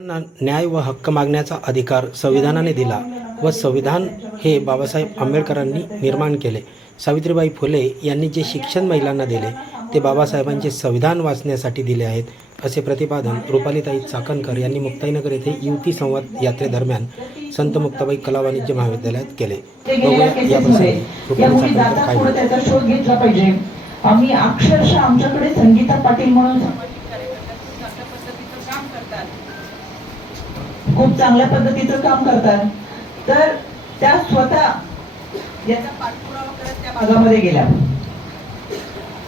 न्याय व हक्क मागण्याचा अधिकार संविधानाने दिला व संविधान हे बाबासाहेब आंबेडकरांनी निर्माण केले. सावित्रीबाई फुले यांनी जे शिक्षण महिलांना दिले ते बाबासाहेबांचे संविधान वाचण्यासाठी दिले आहेत असे प्रतिपादन रुपालीताई चाकणकर यांनी मुक्ताईनगर येथे युवती संवाद यात्रेदरम्यान संत मुक्ताबाई कला वाणिज्य महाविद्यालयात केले. आम्ही अक्षरशः आमच्याकडे संगीता पाटील म्हणून सामाजिक कार्यकर्त्या खूप चांगल्या पद्धतीचं काम करतात खूप चांगल्या पद्धतीचं काम करतात. तर त्या स्वतः याचा पाठपुरावा करत त्या भागामध्ये गेल्या.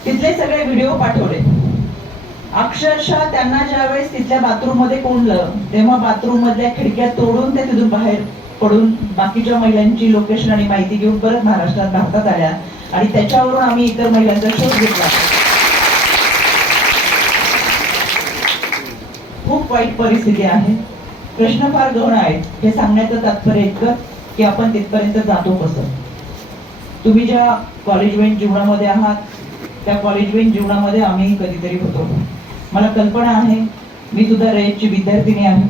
तिथले सगळे व्हिडिओ पाठवले. अक्षरशः त्यांना ज्यावेळेस तिथल्या बाथरूममध्ये कोंडलं तेव्हा बाथरूम मधल्या खिडक्या तोडून ते तिथून बाहेर पडून बाकीच्या महिलांची लोकेशन आणि माहिती घेऊन परत महाराष्ट्रात भारतात आल्या. आणि त्याच्यावरून आम्ही इतर महिलांचा शोध घेतला. खूप वाईट परिस्थिती आहे. प्रश्न फार गौण आहेत. हे सांगण्याचं तात्पर्य इतकं की आपण तिथपर्यंत जातो कसं? तुम्ही ज्या कॉलेजमेंट जीवनामध्ये आहात त्या कॉलेजमेंट जीवनामध्ये आम्ही कधीतरी होतो. मला कल्पना आहे मी सुद्धा रयतची विद्यार्थिनी आहे.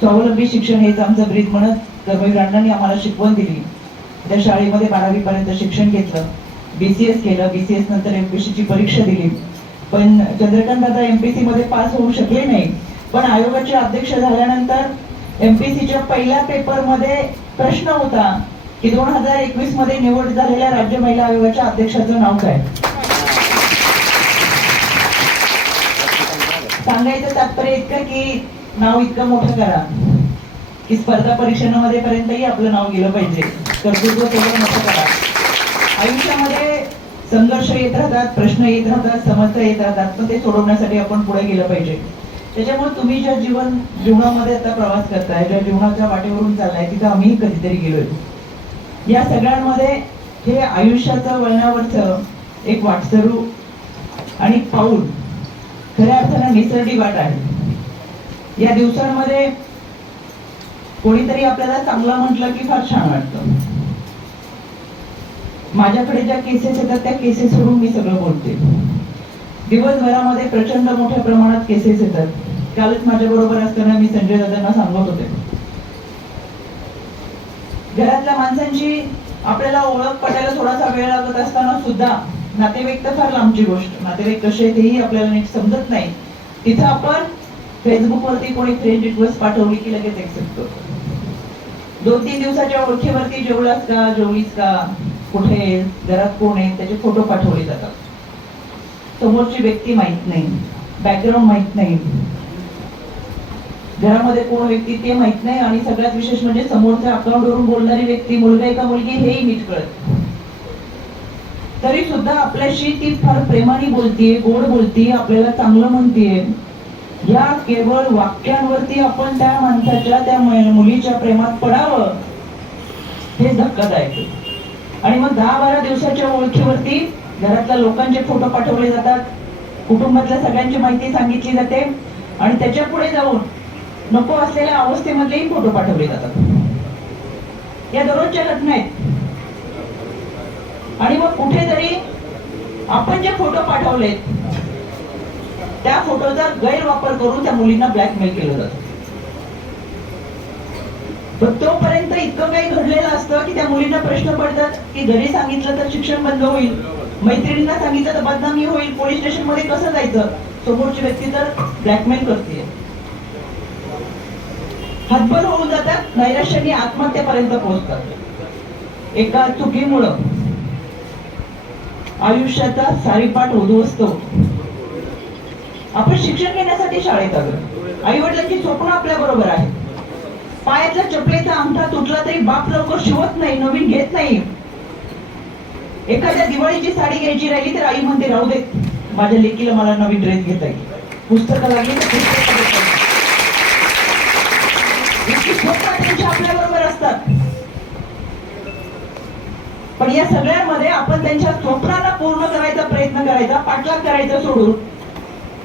स्वावलंबी शिक्षण हेच आमचं ब्रीद म्हणत कर्मवीर आम्हाला शिकवण दिली. त्या शाळेमध्ये बारावीपर्यंत शिक्षण घेतलं. बीसीएस केलं. बीसीएस नंतर एमपीसी ची परीक्षा दिली. पण चंद्रकांत दादा एमपीसी मध्ये पास होऊ शकले नाही. पण आयोगाचे अध्यक्ष झाल्यानंतर एमपीसीच्या पहिल्या पेपरमध्ये प्रश्न होता की दोन हजार एकवीसमध्ये निवड झालेल्या राज्य महिला आयोगाच्या अध्यक्षाचं नाव काय? सांगायचं तात्पर्य इतकं की नाव इतकं मोठं करा की स्पर्धा परीक्षणामध्ये पर्यंतही आपलं नाव गेलं पाहिजे. कर्तृत्व तेवढं मोठं करा. आयुष्यामध्ये संघर्ष येत राहतात प्रश्न येत राहतात समस्या येत राहतात पण ते सोडवण्यासाठी आपण पुढे गेलं पाहिजे. त्याच्यामुळे तुम्ही ज्या जीवन जीवनामध्ये आता प्रवास करताय ज्या जीवनाच्या वाटेवरून चाललाय तिथं आम्ही कधीतरी गेलोय. या सगळ्यांमध्ये हे आयुष्याचं वळणावरचं एक वाटसरू आणि पाऊल खऱ्या अर्थानं निसर्गी वाट आहे. या दिवसांमध्ये कोणीतरी आपल्याला चांगलं म्हटलं की फार छान वाटतं. माझ्याकडे ज्या केसेस येतात त्या केसेस सोडून मी सगळं बोलते. दिवसभरामध्ये प्रचंड मोठ्या प्रमाणात केसेस येतात. कालच माझ्या बरोबर असताना मी संजय दादांना सांगत होते. घरातल्या माणसांची आपल्याला ओळख पटायला थोडासा वेळ लागत असताना सुद्धा नातेवाईक तर फार लांबची गोष्ट. नातेवाईक कसे तेही आपल्याला नीट समजत नाही. तिथं आपण फेसबुकवरती कोणी फ्रेंड रिक्वेस्ट पाठवली की लगेच एक्सेप्ट करतो. दोन तीन दिवसाच्या ओळखीवरती जेवलास का जेवलीस का कुठे घरात कोण आहे त्याचे फोटो पाठवले जातात. समोरची व्यक्ती माहीत नाही बॅकग्राऊंड माहीत नाही. घरामध्ये कोण व्यक्ती ते माहीत नाही आणि सगळ्यात विशेष म्हणजे समोरच्या अकाउंटवरून बोलणारी व्यक्ती मुलगा आहे का मुलगी हेही नीट कळत तरी सुद्धा आपल्याशी ती फार प्रेमाने बोलतीये गोड बोलतीये आपल्याला चांगलं म्हणतीये. या केवळ वाक्यांवरती आपण त्या माणसाच्या त्या मुलीच्या प्रेमात पडावं हे धक्कादायक आणि मग दहा बारा दिवसाच्या ओळखीवरती घरातल्या लोकांचे फोटो पाठवले जातात. कुटुंबातल्या सगळ्यांची माहिती सांगितली जाते. आणि त्याच्या पुढे जाऊन नको असलेल्या अवस्थेमधलेही फोटो पाठवले जातात. या दररोजच्या घटना आहेत. आणि मग कुठेतरी आपण जे फोटो पाठवलेत त्या फोटोचा गैरवापर करून त्या मुलींना ब्लॅकमेल केलं जातं. पण तोपर्यंत इतकं काही घडलेलं असतं की त्या मुलींना प्रश्न पडतात की घरी सांगितलं तर शिक्षण बंद होईल मैत्रिणींना सांगितलं तर बदनामी होईल पोलीस स्टेशनमध्ये कसं जायचं? समोरची व्यक्ती तर ब्लॅकमेल करते हातभर होऊन जातात नैराश्याने आत्महत्येपर्यंत पोहोचतात. एका चुकीमुळं आयुष्याचा सारीपाट उद्ध्वस्त होतो. आपण शिक्षण घेण्यासाठी शाळेत आलो. आई वडिलांची स्वप्न आपल्या बरोबर आहे. पायातल्या चपलेचा अंगठा तुटला तरी बाप लवकर शिवत नाही नवीन घेत नाही. एखाद्या दिवाळीची साडी घ्यायची राहिली तर आई म्हणते राहू देत माझ्या लेकीला मला नवीन ड्रेस घेता येईल. पुस्तकं लागली तर पुस्तक पण या सगळ्यांमध्ये आपण त्यांच्या स्वप्नाला पूर्ण करायचा प्रयत्न करायचा पाठलाग करायचा सोडून.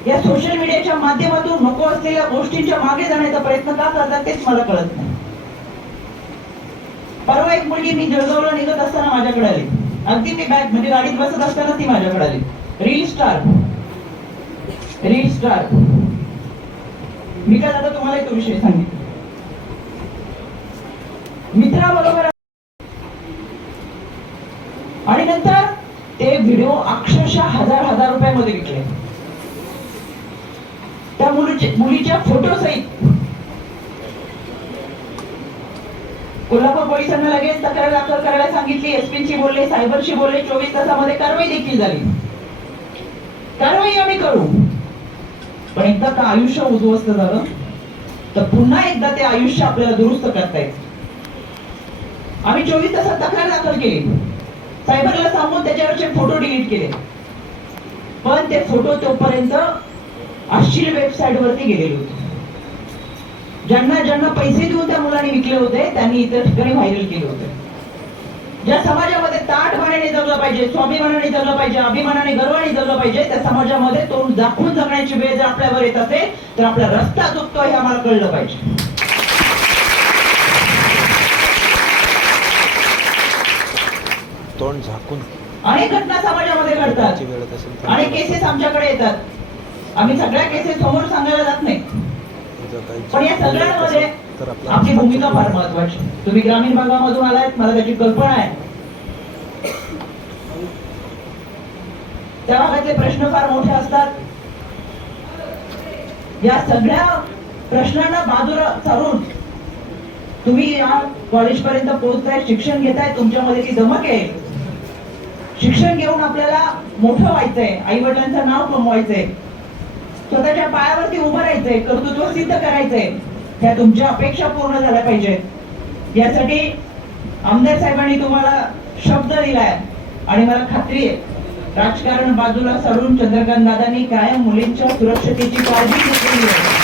या सोशल मीडियाच्या माध्यमातून नको असलेल्या गोष्टींच्या मागे जाण्याचा प्रयत्न का करतात तेच मला कळत नाही. परवा एक मुलगी मी जळगावला निघत असताना माझ्याकडे आली. अगदी मी बॅग म्हणजे गाडीत बसत असताना ती माझ्याकडे आली. रील स्टार रील स्टार मी काय दादा तुम्हाला एक विषय सांगितलं. मित्राबरोबर आणि नंतर ते व्हिडिओ अक्षरशः हजार हजार रुपयामध्ये विकले. त्या मुलीचे मुलीच्या फोटो सहित. कोल्हापूर पोलिसांना लगेच तक्रार दाखल करायला सांगितली. एसपीची बोलले सायबरशी बोलले चोवीस तासामध्ये कारवाई देखील झाली. कारवाई आम्ही करू. पण एकदा का आयुष्य उद्ध्वस्त झालं तर पुन्हा एकदा ते आयुष्य आपल्याला दुरुस्त करता येत आम्ही चोवीस तासात तक्रार दाखल केली. सायबरला सांगून त्याच्यावरचे फोटो डिलीट केले. पण ते फोटो तोपर्यंत अश्लील वेबसाईट वरती गेलेले होते. ज्यांना ज्यांना पैसे देऊन त्या मुलांनी विकले होते त्यांनी इतर ठिकाणी व्हायरल केले होते. ज्या समाजामध्ये ताटपणाने जगलं पाहिजे स्वाभिमानाने जगलं पाहिजे अभिमानाने गर्वाने जगलं पाहिजे त्या समाजामध्ये तोंड दाखवून जगण्याची वेळ जर आपल्यावर येत असेल तर आपला रस्ता चुकतो हे आम्हाला कळलं पाहिजे. तोंड झाकून अनेक घटना समाजामध्ये घडतात. त्याची वेळ असेल तर अनेक केसेस आमच्याकडे येतात. आम्ही सगळ्या केसेस समोर सांगायला जात नाही. पण या सगळ्यांमध्ये आपला भूमिका फार महत्वाची. तुम्ही ग्रामीण भागामधून आलात मला त्याची कल्पना आहे. त्या भागातले प्रश्न फार मोठे असतात. या सगळ्या प्रश्नांना बाजूला सारून तुम्ही या कॉलेज पर्यंत पोहोचताय शिक्षण घेताय तुमच्यामध्ये ती धमक आहे. शिक्षण घेऊन आपल्याला मोठं व्हायचंय आई वडिलांचं नाव कमवायचंय. स्वतःच्या पायावरती उभं राहायचंय कर्तृत्व सिद्ध करायचंय. त्या तुमच्या अपेक्षा पूर्ण झाल्या पाहिजेत. यासाठी आमदार साहेबांनी तुम्हाला शब्द दिलाय आणि मला खात्री आहे राजकारण बाजूला सरून चंद्रकांत दादांनी कायम मुलींच्या सुरक्षतेची काळजी घेतलेली आहे.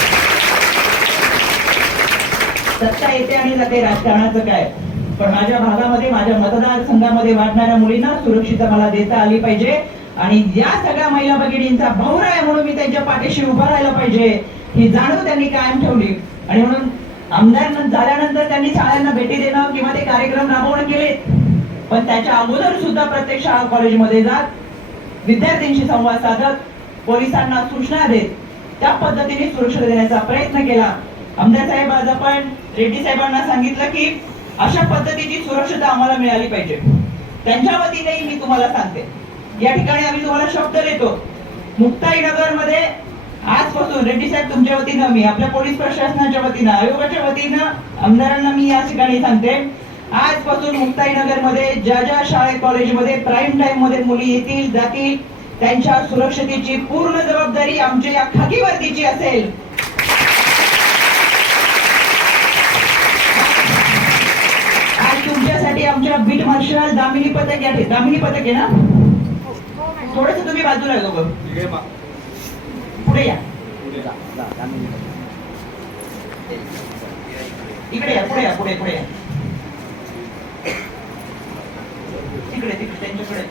सत्ता येते आणि जाते राजकारणाचं काय? पण माझ्या भागामध्ये माझ्या मतदारसंघामध्ये वाढणाऱ्या मुलींना सुरक्षितता मला देता आली पाहिजे. आणि या सगळ्या महिला भगिनींचा भाऊ आहे म्हणून मी त्यांच्या पाठीशी उभा राहायला पाहिजे. ही जाणीव त्यांनी कायम ठेवली. आणि म्हणून आमदार झाल्यानंतर त्यांनी शाळांना भेटी देणं किंवा ते कार्यक्रम राबवणं केले पण त्याच्या अगोदर सुद्धा प्रत्येक शाळा कॉलेजमध्ये जात विद्यार्थ्यांशी संवाद साधत पोलिसांना सूचना देत त्या पद्धतीने सुरक्षा देण्याचा प्रयत्न केला. आमदार साहेब आज आपण रेड्डी साहेबांना सांगितलं की अशा पद्धतीची सुरक्षता आम्हाला मिळाली पाहिजे. त्यांच्या वतीनेही मी तुम्हाला सांगते. या ठिकाणी आम्ही तुम्हाला शब्द देतो. मुक्ताईनगरमध्ये आजपासून रेड्डी साहेब तुमच्या वतीनं मी आपल्या पोलीस प्रशासनाच्या वतीनं आयोगाच्या वतीनं आमदारांना मी या ठिकाणी सांगते. आजपासून मुक्ताईनगरमध्ये ज्या ज्या शाळे कॉलेजमध्ये प्राईम टाइममध्ये मुली येतील जातील त्यांच्या सुरक्षतेची पूर्ण जबाबदारी आमच्या या खाकी वर्दीची असेल आज तुमच्यासाठी आमच्या बीट मार्शल दामिनी पथक या दामिनी पथक आहे ना? थोडस तुम्ही बाजूला दोघं पुढे या. इकडे या पुढे या पुढे पुढे या. तिकडे तिकडे त्यांच्याकडे.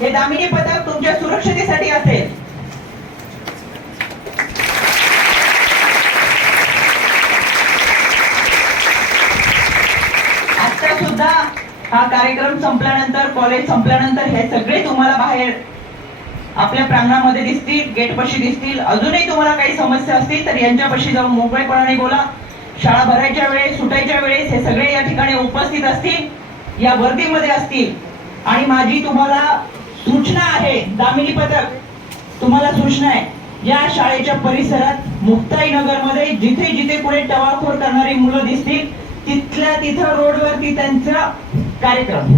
हे दामिनी पथक तुमच्या सुरक्षतेसाठी असेल आता सुद्धा हा कार्यक्रम संपल्यानंतर कॉलेज संपल्यानंतर हे सगळे तुम्हाला बाहेर आपल्या प्रांगणामध्ये दिसतील गेटपाशी दिसतील. अजूनही तुम्हाला काही समस्या असतील तर यांच्यापाशी जाऊन मोकळेपणाने बोला. शाळा भरायच्या वेळेस सुटायच्या वेळेस हे सगळे या ठिकाणी उपस्थित असतील या वर्दीमध्ये असतील. आणि माझी तुम्हाला सूचना आहे दामिनी पथक तुम्हाला सूचना आहे. या शाळेच्या परिसरात मुक्ताई नगरमध्ये जिथे जिथे पुढे टवाखोर करणारी मुलं दिसतील तिथल्या तिथं रोडवरती त्यांचा कार्यक्रम.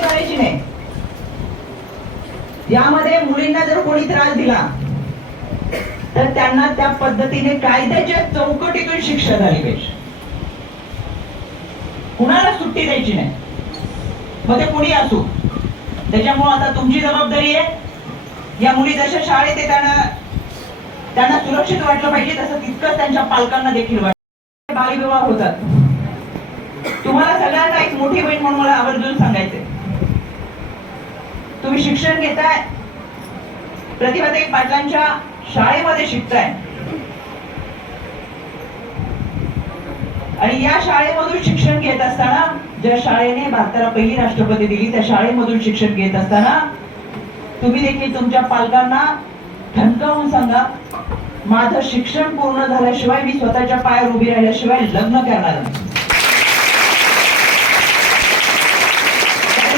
करायची नाही यामध्ये मुलींना जर कोणी त्रास दिला तर त्यांना त्या पद्धतीने कायद्याच्या चौकटीतून शिक्षा झाली पाहिजे. कुणाला सुट्टी द्यायची नाही? मग ते कुणी असू? त्याच्यामुळे आता तुमची जबाबदारी आहे. या मुली जशा शाळेत येताना त्यांना सुरक्षित वाटलं पाहिजे तसं तितकंच त्यांच्या पालकांना देखील वाटत बालविवाह होतात. तुम्हाला सगळ्यांना एक मोठी बहीण म्हणून मला आवर्जून सांगायचे तुम्ही शिक्षण घेताय प्रतिभाताई पाटलांच्या शाळेमध्ये शिकताय. आणि या शाळेमधून शिक्षण घेत असताना ज्या शाळेने भारताला पहिली राष्ट्रपती दिली त्या शाळेमधून शिक्षण घेत असताना तुम्ही देखील तुमच्या पालकांना ठणकावून सांगा. माझं शिक्षण पूर्ण झाल्याशिवाय मी स्वतःच्या पायावर उभी राहिल्याशिवाय लग्न करणार नाही.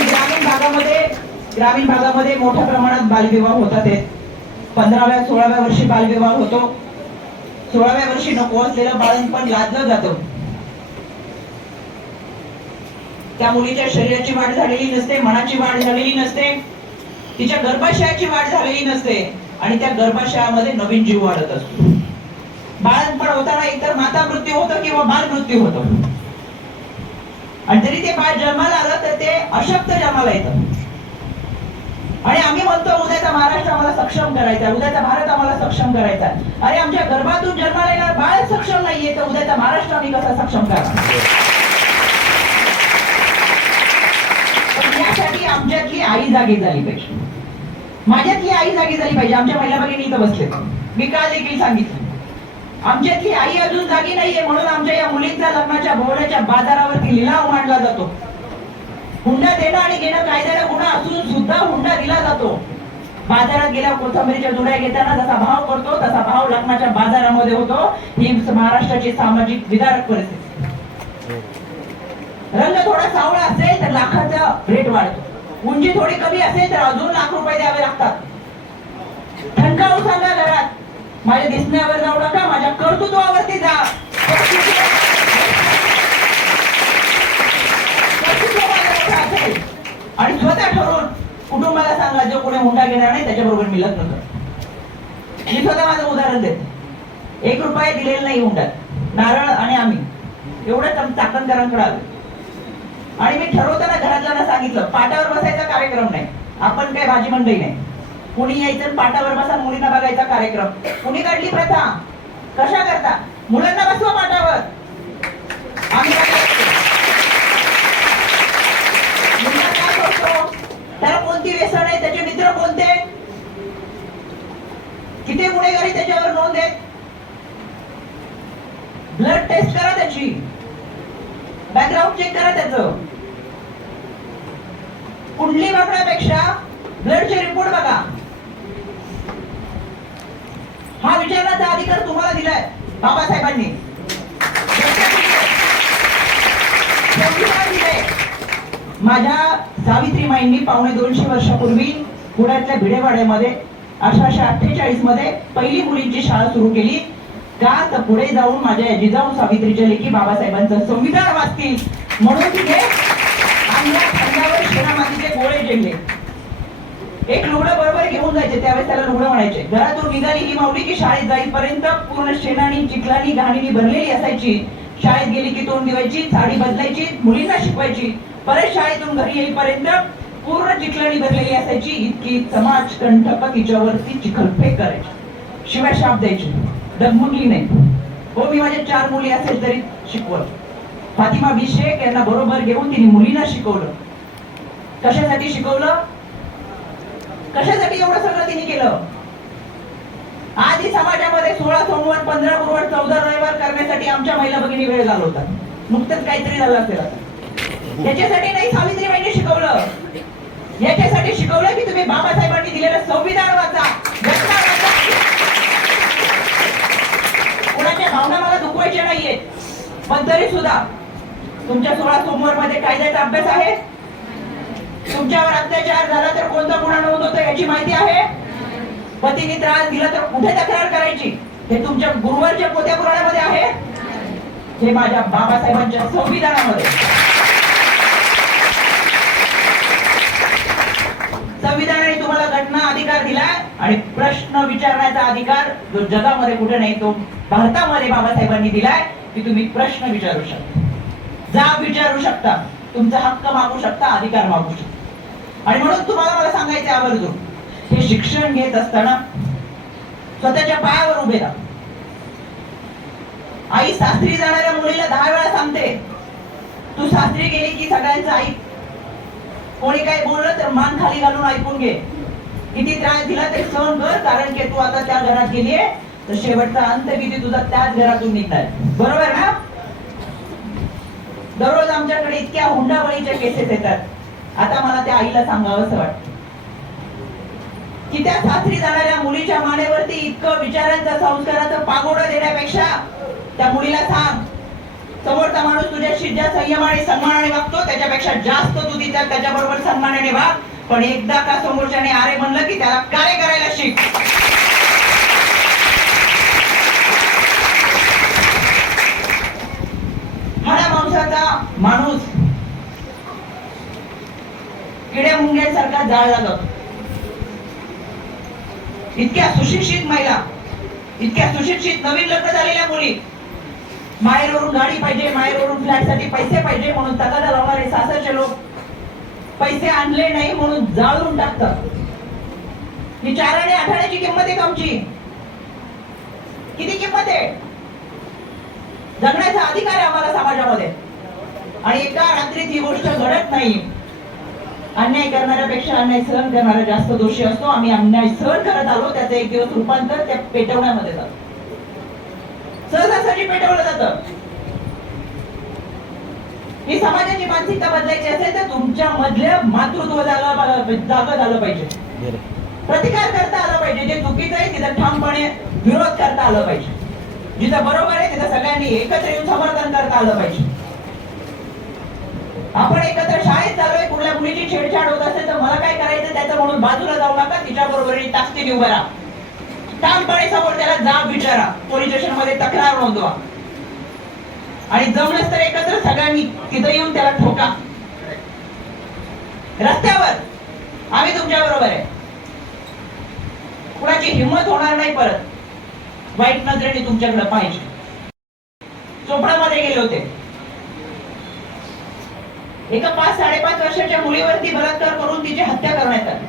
ग्रामीण भागामध्ये ग्रामीण भागामध्ये मोठ्या प्रमाणात बालविवाह होतात पंधराव्या सोळाव्या वर्षी बालविवाह होतो. सोळाव्या वर्षी नको असलेलं बाळणपण लादलं जातं. त्या मुलीच्या शरीराची वाढ झालेली नसते मनाची वाढ झालेली नसते. तिच्या गर्भाशयाची वाढ झालेली नसते. आणि त्या गर्भाशयामध्ये नवीन जीव वाढत असतो. बाळणपण होताना एकतर माता मृत्यू होतो किंवा बाल मृत्यू होतो. आणि जरी ते बाळ जन्माला आलं तर ते अशक्त जन्माला येतं. आणि आम्ही म्हणतो उद्याचा महाराष्ट्र आम्हाला सक्षम करायचा उद्याचा भारत आम्हाला सक्षम करायचा अरे आमच्या गर्भातून जन्माला येणार बाळ सक्षम नाहीये तर उद्याचा महाराष्ट्र आम्ही कसा सक्षम करणार? यासाठी आमच्यातली आई जागी झाली पाहिजे. माझ्यातली आई जागी झाली पाहिजे. आमच्या महिला भगिनी इथं बसले. मी काल देखील सांगितलं. आमच्यातली आई अजून जागी नाहीये म्हणून आमच्या या मुलींचा लग्नाच्या भोवड्याच्या बाजारावरती लिलाव मांडला जातो. हुंडा देणं आणि घेणं कायद्याला गुन्हा असून सुद्धा हुंडा दिला जातो. बाजारात गेल्या कोथंबरीच्या जुड्या घेताना जसा भाव करतो तसा भाव लग्नाच्या बाजारामध्ये होतो. ही महाराष्ट्राची सामाजिक विदारक परिस्थिती. रंग थोडा सावळा असेल तर लाखाचा रेट वाढतो. उंची थोडी कमी असेल तर अजून लाख रुपये द्यावे लागतात. ठणकावून सांगा घरात. माझ्या दिसण्यावर जाऊ नका माझ्या कर्तृत्वावरती जा. असेल. आणि स्वतः ठरवून कुटुंबाला सांगा जो कोणी मोठा घेणार नाही त्याच्याबरोबर मी लग्न करतो. मी स्वतः माझं उदाहरण देते. एक रुपया दिलेला नाही हुंडात नारळ आणि आम्ही. एवढं चम- चाकणकरांकडे आलो. आणि मी ठरवताना घरातल्यांना सांगितलं पाटावर बसायचा कार्यक्रम नाही. आपण काय भाजी मंडई नाही. कुणी यायचं पाटावर बसा मुलींना बघायचा कार्यक्रम. कुणी काढली प्रथा? कशा करता? मुलांना बसवा पाटावर. आम्ही काय करतो? त्याला कोणती व्यसन आहे? त्याचे मित्र कोणते? किती गुन्हेगारी त्याच्यावर नोंद आहे ब्लड टेस्ट करा त्याची. बॅकग्राऊंड चेक करा त्याचं. कुंडली बघण्यापेक्षा ब्लडचे रिपोर्ट बघा. हा विचारण्याचा अधिकार तुम्हाला दिलाय बाबासाहेबांनी. माझ्या सावित्री माझ्या पावणे दोनशे वर्षापूर्वी पुण्यातल्या भिडेवाड्यामध्ये अठराशे अठ्ठेचाळीसमध्ये पहिली मुलींची शाळा सुरू केली. का तर पुढे जाऊन माझ्या जिजाऊ सावित्रीच्या लेखी बाबासाहेबांचं संविधान वाचतील. म्हणून तिथे शेणामातीचे एक लुगडं बरोबर घेऊन जायचे त्यावेळेस त्याला लुगडं म्हणायचे घरातून निघाली ही माऊली की शाळेत जाईपर्यंत पूर्ण शेणानी चिखलानी घाणीनी भरलेली असायची. शाळेत गेली की तोंड दिवायची साडी बदलायची मुलींना शिकवायची. परत शाळेतून घरी येईपर्यंत पूर्ण चिखलानी भरलेली असायची. इतकी समाज कंठपक तिच्यावरती चिखलफेक करायची. शिवाय शाप द्यायची. डगमगली नाही. हो मी माझ्या चार मुली असेल तरी शिकवलं. फातिमा बी यांना बरोबर घेऊन तिने मुलींना शिकवलं. कशासाठी शिकवलं? कशासाठी एवढं सगळं तिने केलं? आधी समाजामध्ये सोळा सोमवार पंधरा गुरुवार चौदा रविवार करण्यासाठी आमच्या महिला भगिनी वेळ घालवतात. नुकतंच काहीतरी झालं असेल आता. त्याच्यासाठी नाही सावित्रीबाईंनी शिकवलं. याच्यासाठी शिकवलं की तुम्ही बाबासाहेबांनी दिलेलं संविधान वाचा. घटना कुणाच्या भावना मला दुखवायच्या नाहीये पण तरी सुद्धा तुमच्या सोळा सोमवारमध्ये कायद्याचा अभ्यास आहे. तुमच्यावर अत्याचार झाला तर कोणता गुन्हा नोंद होतो याची माहिती आहे? पतीने त्रास दिला तर कुठे तक्रार करायची? हे तुमच्या गुरुवारच्या कोणत्या पुराणामध्ये आहे? हे माझ्या बाबासाहेबांच्या संविधानामध्ये. संविधानाने तुम्हाला घटना अधिकार दिलाय आणि प्रश्न विचारण्याचा अधिकार जो जगामध्ये कुठे नाही तो भारतामध्ये बाबासाहेबांनी दिलाय की तुम्ही प्रश्न विचारू शकता. जाब विचारू शकता. तुमचा हक्क मागू शकता अधिकार मागू शकता. आणि म्हणून तुम्हाला मला सांगायचं आवर्जून. हे शिक्षण घेत असताना स्वतःच्या पायावर उभे राहा. आई सासरी जाणाऱ्या मुलीला दहा वेळा सांगते तू सासरी गेली की सगळ्यांचं ऐक. कोणी काय बोललं तर मान खाली घालून ऐकून घे. किती त्रास दिला ते सहन कर कारण की तू आता त्या घरात गेलीये तर शेवटचा अंत किती तुझा त्याच घरातून निघणार बरोबर ना? दररोज आमच्याकडे इतक्या हुंडाबळीच्या केसेस येतात. आता मला त्या आईला सांगावंसं वाटतं. की त्या सासरी जाणाऱ्या मुलीच्या मानेवरती इतकं विचारांचा संस्काराचं पागोड देण्यापेक्षा त्या मुलीला सांग. समोरचा माणूस तुझ्याशी ज्या संयम आणि सन्मानाने वागतो त्याच्यापेक्षा जास्त तू तिच्या त्याच्याबरोबर सन्मानाने वाग. पण एकदा का समोरच्याने आरे म्हणलं की त्याला काय करायला शिक. मला माणसाचा माणूस किड्या मुंग्यांसारखा जाळला जातो. इतक्या सुशिक्षित महिला इतक्या सुशिक्षित नवीन लग्न झालेल्या मुली माहेरवरून गाडी पाहिजे माहेरवरून फ्लॅटसाठी पैसे पाहिजे म्हणून तगादा लावणारे सासरचे लोक पैसे आणले नाही म्हणून जाळून टाकतात. ही चार आणि आठाण्याची किंमत आहे का आमची? किती किंमत आहे? जगण्याचा अधिकार आहे आम्हाला समाजामध्ये. आणि एका रात्रीत ही गोष्ट घडत नाही. अन्याय करणाऱ्यापेक्षा अन्याय सहन करणारा जास्त दोषी असतो. आम्ही अन्याय सहन करत आलो त्याचं एक दिवस रूपांतर त्या पेटवण्यामध्ये जातो. सहजासहजी पेटवलं जातं. ही समाजाची मानसिकता बदलायची असेल तर तुमच्या मधल्या मातृत्व जागा जागा झालं पाहिजे. प्रतिकार करता आला पाहिजे. जे चुकीचं आहे तिथं ठामपणे विरोध करता आलं पाहिजे. जिथं बरोबर आहे तिथं सगळ्यांनी एकत्र येऊन समर्थन करता आलं पाहिजे. आपण एकत्र शाळेत चाललोय कुठल्या मुलीची छेडछाड होत असेल तर मला काय करायचं? त्याचं म्हणून बाजूला जाऊ नका तिच्या बरोबर ताकदीने उभं राहा. ठामपणे समोर त्याला जाब विचारा. पोलीस स्टेशनमध्ये तक्रार नोंदवा. आणि जमलंच तर एकत्र सगळ्यांनी तिथं येऊन त्याला ठोका. रस्त्यावर. आम्ही तुमच्या बरोबर आहे. कुणाची हिंमत होणार नाही परत. वाईट नजरेने तुमच्याकडे पाहिजे चोपडामध्ये गेले होते. एका पाच साडेपाच वर्षाच्या मुलीवरती बलात्कार करून तिची हत्या करण्यात आली.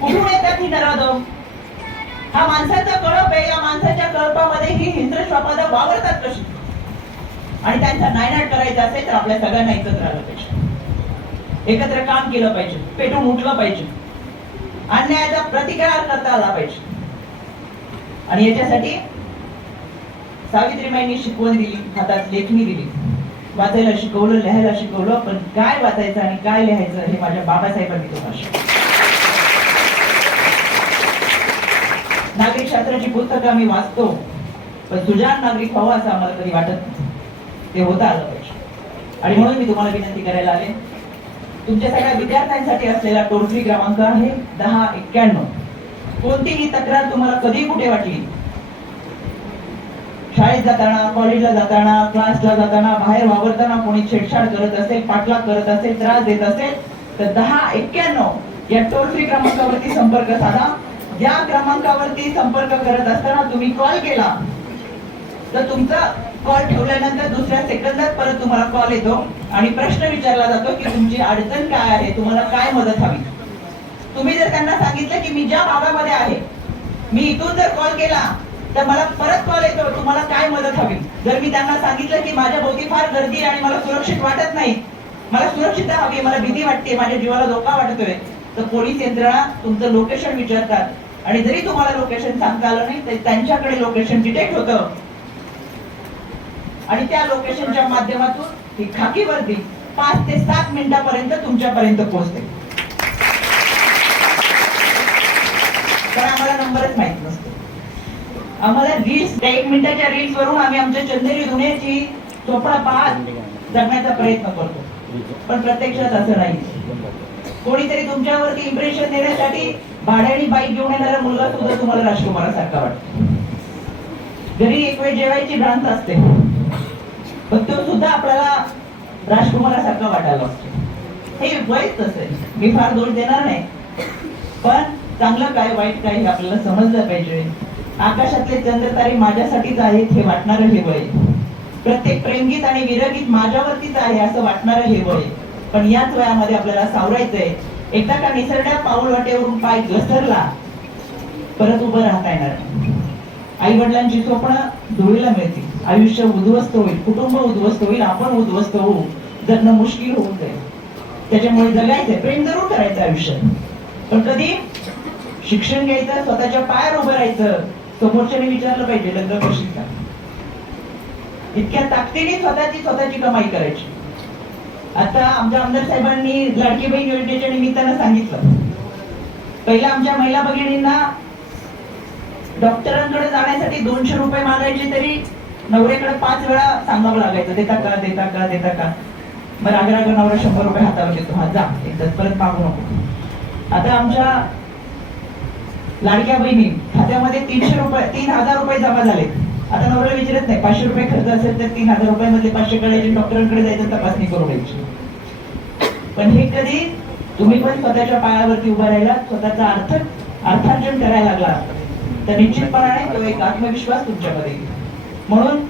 कुठून येतात ही नराधम? हा माणसाचा कळप आहे. या माणसाच्या कळपामध्ये ही हिंद्र श्वापादा वावरतात कशी? आणि त्यांचा नायनाट करायचा असेल तर आपल्या सगळ्यांना एकत्र आलं पाहिजे. एकत्र काम केलं पाहिजे. पेटून उठलं पाहिजे. अन्यायाचा प्रतिकार करता आला पाहिजे. आणि याच्यासाठी सावित्रीबाईंनी शिकवण दिली हातात लेखणी दिली. वाचायला शिकवलं लिहायला शिकवलं पण काय वाचायचं आणि काय लिहायचं हे माझ्या बाबासाहेबांनी तुम्हाला शिकवलं. नागरिक शास्त्राची पुस्तकं आम्ही वाचतो पण सुजाण नागरिक व्हावं असं आम्हाला कधी वाटत नाही ते होता आलं पाहिजे आणि म्हणून मी तुम्हाला विनंती करायला आले. तुमच्या सगळ्या विद्यार्थ्यांसाठी असलेला टोल फ्री क्रमांक आहे दहा एक्क्याण्णव. कोणतीही तक्रार तुम्हाला कधी कुठे वाटली शाळेत जाताना कॉलेजला जाताना क्लासला जाताना बाहेर वावरताना कोणी छेडछाड करत असेल पाठलाग करत असेल त्रास देत असेल तर दहा एक्क्याण्णव या टोल फ्री क्रमांकावरती संपर्क साधा. या क्रमांकावरती संपर्क करत असताना तुम्ही कॉल केला. तर तुमचा कॉल ठेवल्यानंतर दुसऱ्या सेकंदात परत तुम्हाला कॉल येतो आणि प्रश्न विचारला जातो की तुमची अडचण काय आहे तुम्हाला काय मदत हवी? तुम्ही जर त्यांना सांगितलं की मी ज्या भागामध्ये आहे मी इथून जर कॉल केला तर मला परत कॉल येतो. तुम्हाला काय मदत हवी? जर मी त्यांना सांगितलं की माझ्या भोवती फार गर्दी आणि मला सुरक्षित वाटत नाही मला सुरक्षितता हवी मला भीती वाटते माझ्या जीवाला धोका वाटतोय तर पोलीस यंत्रणा तुमचं लोकेशन विचारतात. आणि जरी तुम्हाला लोकेशन सांगता आलं नाही तर त्यांच्याकडे लोकेशन डिटेक्ट होतं. आणि त्या लोकेशनच्या माध्यमातून ही खाकी वर्दी पाच ते सात मिनिटापर्यंत तुमच्यापर्यंत पोहोचते. तर आम्हाला नंबरच माहीत नसतो. आम्हाला रील्स त्या एक मिनिटाच्या रील्स वरून आम्ही आमच्या चंदेरी धुण्याची झोपडा पाहत जगण्याचा प्रयत्न करतो. पण प्रत्यक्षात असं नाही. कोणीतरी तुमच्यावरती इम्प्रेशन देण्यासाठी भाड्याने बाईक घेऊन येणारा मुलगा सुद्धा तुम्हाला राजकुमारासारखा वाटतो. घरी एक वेळ जेवायची भ्रांत असते. पण तो सुद्धा आपल्याला राजकुमारासारखा वाटायला असतो हे वयच तसं आहे. मी फार दोष देणार नाही. पण चांगलं काय वाईट काय हे आपल्याला समजलं पाहिजे. आकाशातले चंद्रतारे माझ्यासाठीच आहेत हे वाटणारं हे वय. प्रत्येक प्रेमगीत आणि विरगीत माझ्यावरतीच आहे असं वाटणारं हे वय. पण याच वयामध्ये आपल्याला सावरायचंय एकदा का निसरड्या पाऊल वाटेवरून पाय घसरला परत उभं राहता येणार आई वडिलांची स्वप्न धुळीला मिळतील. आयुष्य उद्ध्वस्त होईल कुटुंब उद्ध्वस्त होईल आपण उद्ध्वस्त होऊ. जगणं मुश्किल होऊन जाईल. त्याच्यामुळे जगायचंय प्रेम जरूर करायचं आयुष्यात. पण कधी? शिक्षण घ्यायचं स्वतःच्या पायावर उभं राहायचं. समोरच्याने विचारलं पाहिजे लग्न करशील का इतक्या ताकदीने स्वतःची स्वतःची कमाई करायची. आता आमच्या आमदार साहेबांनी लाडकी बहीण योजनेच्या निमित्तानं सांगितलं. पहिला आमच्या महिला भगिनींना डॉक्टरांकडे जाण्यासाठी दोनशे रुपये मागायचे तरी नवऱ्याकडे पाच वेळा सांगावं लागायचं देता का देता का देता का? मग राग नवरा शंभर रुपये हातावर घेतो हा जा एकदाच परत मागू नको. आता आमच्या लाडक्या बहिणी खात्यामध्ये तीनशे रुपये तीन हजार रुपये जमा झाले. आता नवरा विचारत नाही पाचशे रुपये खर्च असेल तर तीन हजार रुपयामध्ये पाचशे काढायचे डॉक्टरांकडे जायचं तपासणी करून घ्यायची. पण हे कधी तुम्ही पण स्वतःच्या पायावरती उभा राहिला स्वतःचा अर्थ अर्थार्जन करायला लागला तर निश्चितपणाने तो एक आत्मविश्वास तुमच्यामध्ये म्हणून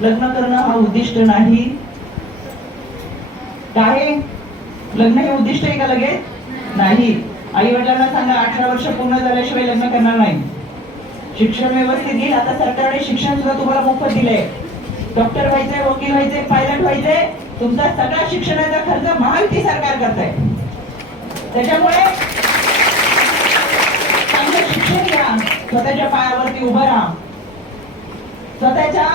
लग्न करणं हा उद्दिष्ट नाही. काय लग्न हे उद्दिष्ट आहे का लगेच? नाही. आई वडिलांना सांगा अठरा वर्ष पूर्ण झाल्याशिवाय लग्न करणार नाही. शिक्षण व्यवस्थित घेईल आता सरकारने शिक्षण सुद्धा तुम्हाला मोफत दिलंय. डॉक्टर व्हायचंय वकील व्हायचंय पायलट व्हायचंय तुमचा सगळा शिक्षणाचा खर्च महायुती सरकार करताय. त्याच्यामुळे चांगलं शिक्षण घ्या स्वतःच्या पायावरती उभं राहा. स्वतःच्या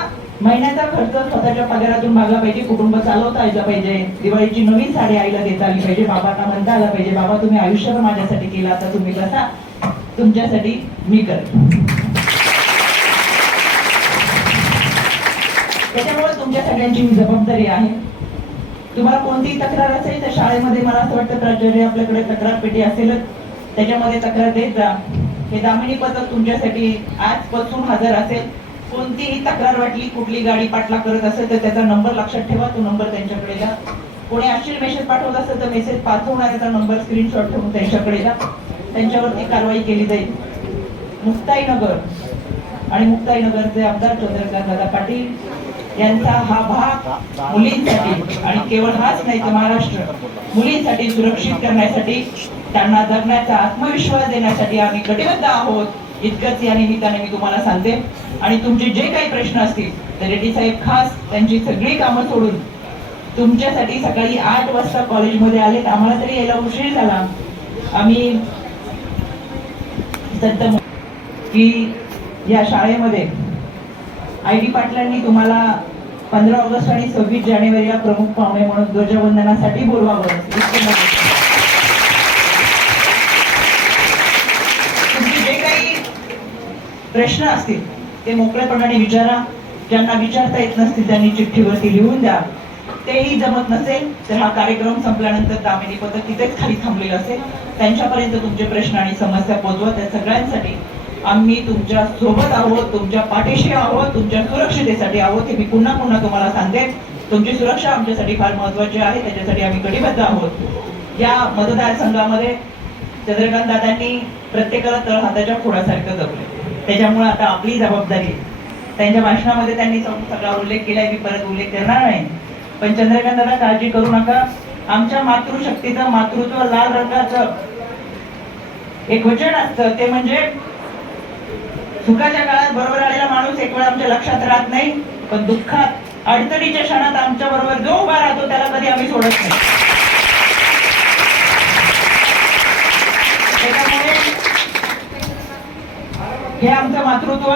महिन्याचा खर्च स्वतःच्या पगारातून भागला पाहिजे कुटुंब चालवता यायला पाहिजे. दिवाळीची नवीन साडी आईला देता आली पाहिजे. बाबांना म्हणता आला पाहिजे बाबा तुम्ही आयुष्यभर माझ्यासाठी केला आता तुम्ही कसा तुमच्यासाठी मी करेन त्याच्यामुळे तुमच्या सगळ्यांची मी जबाबदारी आहे. तुम्हाला कोणतीही तक्रार असेल तर शाळेमध्ये मला असं वाटतं प्राचार्य आपल्याकडे तक्रार पेटी असेलच. त्याच्यामध्ये तक्रार देत जा. हे दामिनी पथक तुमच्यासाठी आजपासून हजर असेल. कोणतीही तक्रार वाटली कुठली गाडी पाठला करत असेल तर त्याचा नंबर लक्षात ठेवा तो नंबर त्यांच्याकडे द्या कोणी अश्चिल मेसेज पाठवत असेल तर मेसेज पाठवणाऱ्याचा नंबर स्क्रीनशॉट ठेवून त्यांच्याकडे द्या त्यांच्यावरती कारवाई केली जाईल. मुक्ताईनगर आणि मुक्ताईनगरचे आमदार चंद्रकांत दादा पाटील यांचा हा भाग मुलींसाठी आणि केवळ हाच नाही तर महाराष्ट्र मुलींसाठी सुरक्षित करण्यासाठी त्यांना जगण्याचा आत्मविश्वास देण्यासाठी आम्ही कटिबद्ध आहोत. इतकंच या निमित्ताने मी तुम्हाला सांगते. आणि तुमचे जे काही प्रश्न असतील तर रेड्डी साहेब खास त्यांची सगळी कामं सोडून तुमच्यासाठी सकाळी आठ वाजता कॉलेजमध्ये आलेत. आम्हाला तरी यायला उशीर झाला. आम्ही संत की या शाळेमध्ये आय डी पाटलांनी तुम्हाला पंधरा ऑगस्ट आणि सव्वीस जानेवारीला प्रमुख पाहुणे म्हणून ध्वजवंदनासाठी बोलवावं इतकं मला तुमचे जे काही प्रश्न असतील ते मोकळेपणाने विचारा. ज्यांना विचारता येत नसतील त्यांनी चिठ्ठीवरती लिहून द्या. तेही जमत नसेल तर हा कार्यक्रम संपल्यानंतर दामिनी पथक तिथेच खाली थांबलेलं असेल. त्यांच्यापर्यंत तुमचे प्रश्न आणि समस्या पोहोचवा. त्या सगळ्यांसाठी आम्ही तुमच्यासोबत आहोत तुमच्या पाठीशी आहोत तुमच्या सुरक्षितेसाठी आहोत हे मी पुन्हा पुन्हा तुम्हाला सांगते तुमची सुरक्षा आमच्यासाठी फार महत्वाची आहे त्याच्यासाठी आम्ही कटिबद्ध आहोत. या मतदारसंघामध्ये चंद्रकांत दादांनी प्रत्येकाला तळ हाताच्या फोडासारखं जपलं त्याच्यामुळे आता आपली जबाबदारी त्यांच्या भाषणामध्ये त्यांनी सगळा उल्लेख केलाय मी परत उल्लेख करणार नाही. पण चंद्रकांत दादा काळजी करू नका. आमच्या मातृशक्तीचं मातृत्व लाल रंगाचं एक वचन असतं. ते म्हणजे सुखाच्या काळात बरोबर आलेला माणूस एक वेळ आमच्या लक्षात राहत नाही पण दुःखात अडचणीच्या क्षणात आमच्या बरोबर जो उभा राहतो त्याला कधी आम्ही सोडत नाही त्याच्यामुळे हे आमचं मातृत्व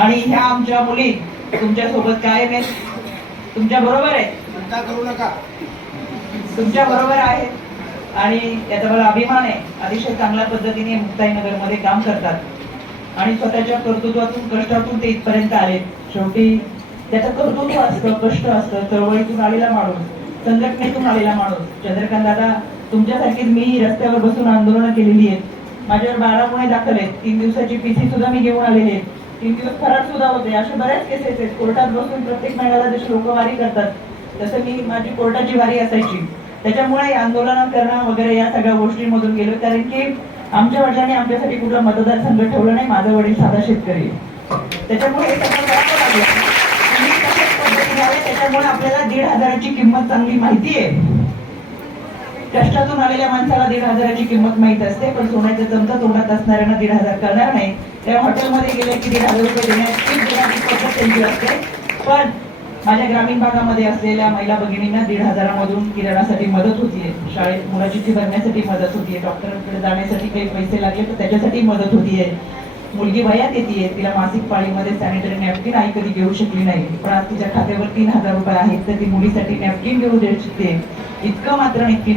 आणि ह्या आमच्या मुली तुमच्यासोबत कायम आहेत. तुमच्या बरोबर चिंता करू नका. तुमच्या बरोबर आहेत. आणि याचा मला अभिमान आहे. अतिशय चांगल्या पद्धतीने मुक्ताईनगरमध्ये काम करतात. आणि स्वतःच्या कर्तृत्वातून कष्टातून ते इथपर्यंत आले शेवटी त्याचं कर्तृत्व असतं कष्ट असतं चळवळीतून आलेला माणूस संघटनेतून आलेला माणूस. चंद्रकांत दादा तुमच्यासारखीच मी रस्त्यावर बसून आंदोलनं केलेली आहेत. माझ्यावर बारा गुन्हे दाखल आहेत. तीन दिवसाची पीसी सुद्धा मी घेऊन आलेली आहे. तीन दिवस फरार सुद्धा होते. अशा बऱ्याच केसेस आहेत. कोर्टात बसून प्रत्येक महिन्याला जशी लोक वारी करतात तसं मी माझी कोर्टाची वारी असायची. त्याच्यामुळे आंदोलन करणं वगैरे या सगळ्या गोष्टींमधून गेलो. कारण की आमच्या वडिलांनी आमच्यासाठी कुठला मतदारसंघ ठेवला नाही. माझा वडील साधा शेतकरी त्याच्यामुळे हे सगळं त्याच्यामुळे आपल्याला दीड हजाराची किंमत चांगली माहिती आहे. कष्टातून आलेल्या माणसाला दीड हजाराची किंमत माहीत असते पण सोन्याचा चमचा तोंडात असणाऱ्यांना दीड हजार करणार नाही. त्या हॉटेलमध्ये गेले की दीड हजार रुपये देण्याची देण्याची पद्धत त्यांची असते. पण माझ्या ग्रामीण भागामध्ये असलेल्या महिला भगिनींना दीड हजारामधून किराणासाठी मदत होतीये. शाळेत मुलाची फी भरण्यासाठी मदत होतीये. डॉक्टरांकडे जाण्यासाठी काही पैसे लागले तर त्याच्यासाठी मदत होतीये. मुलगी वयात येते तिला मासिक पाळीमध्ये सॅनिटरी नॅपकिन आई कधी घेऊ शकली नाही. पण आज तिच्या खात्यावर तीन हजार रुपये आहेत तर ती मुलीसाठी नॅपकिन घेऊ देऊ शकते इतकं मात्र नक्की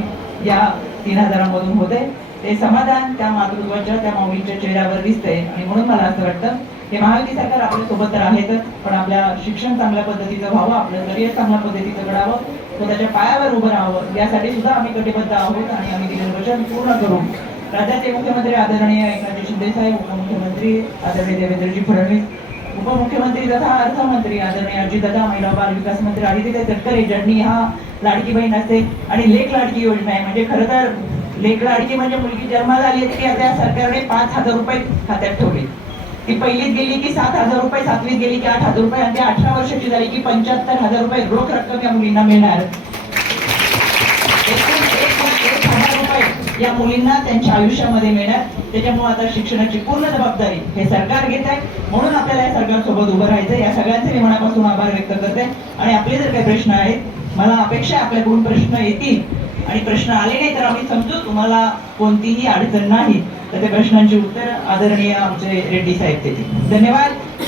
या तीन हजारांमधून होते. ते समाधान त्या मातृत्वाच्या त्या माऊलीच्या चेहऱ्यावर दिसतंय. आणि म्हणून मला असं वाटतं हे महायुती सरकार आपल्यासोबत तर आहेतच पण आपल्या शिक्षण चांगल्या पद्धतीचं व्हावं आपलं करिअर चांगल्या पद्धतीचं घडावं स्वतःच्या पायावर उभं राहावं यासाठी सुद्धा आम्ही कटिबद्ध आहोत आणि आम्ही दिलेलं वचन पूर्ण करू. राज्याचे मुख्यमंत्री आदरणीय एकनाथजी शिंदे साहेब उपमुख्यमंत्री आदरणीय देवेंद्रजी फडणवीस उपमुख्यमंत्री तथा अर्थमंत्री आदरणीय अजितदादा महिला बाल विकास मंत्री आदित्य तटकरे ज्यांनी हा लाडकी बहीण असते आणि लेख लाडकी योजना आहे. म्हणजे खरं तर लेख लाडकी म्हणजे मुलगी जन्माला आली की आता सरकारने पाच हजार रुपये खात्यात ठेवले. ती पहिलीत गेली की सात हजार रुपये सातवीत गेली की आठ हजार रुपये आणि अठरा वर्षाची झाली की पंच्याहत्तर हजार रुपये रोख रक्कम या मुलींना मिळणार. या मुलींना त्यांच्या आयुष्यामध्ये मिळणार. त्याच्यामुळे आता शिक्षणाची पूर्ण जबाबदारी हे सरकार घेत आहे. म्हणून आपल्याला या सरकारसोबत उभं राहायचं या सगळ्यांचे मी मनापासून आभार व्यक्त करते. आणि आपले जर काही प्रश्न आहेत मला अपेक्षा आहे आपल्याकडून प्रश्न येतील. आणि प्रश्न आले नाही तर आम्ही समजू तुम्हाला कोणतीही अडचण नाही. तर त्या प्रश्नांची उत्तर आदरणीय आमचे रेड्डी साहेब देतील. धन्यवाद.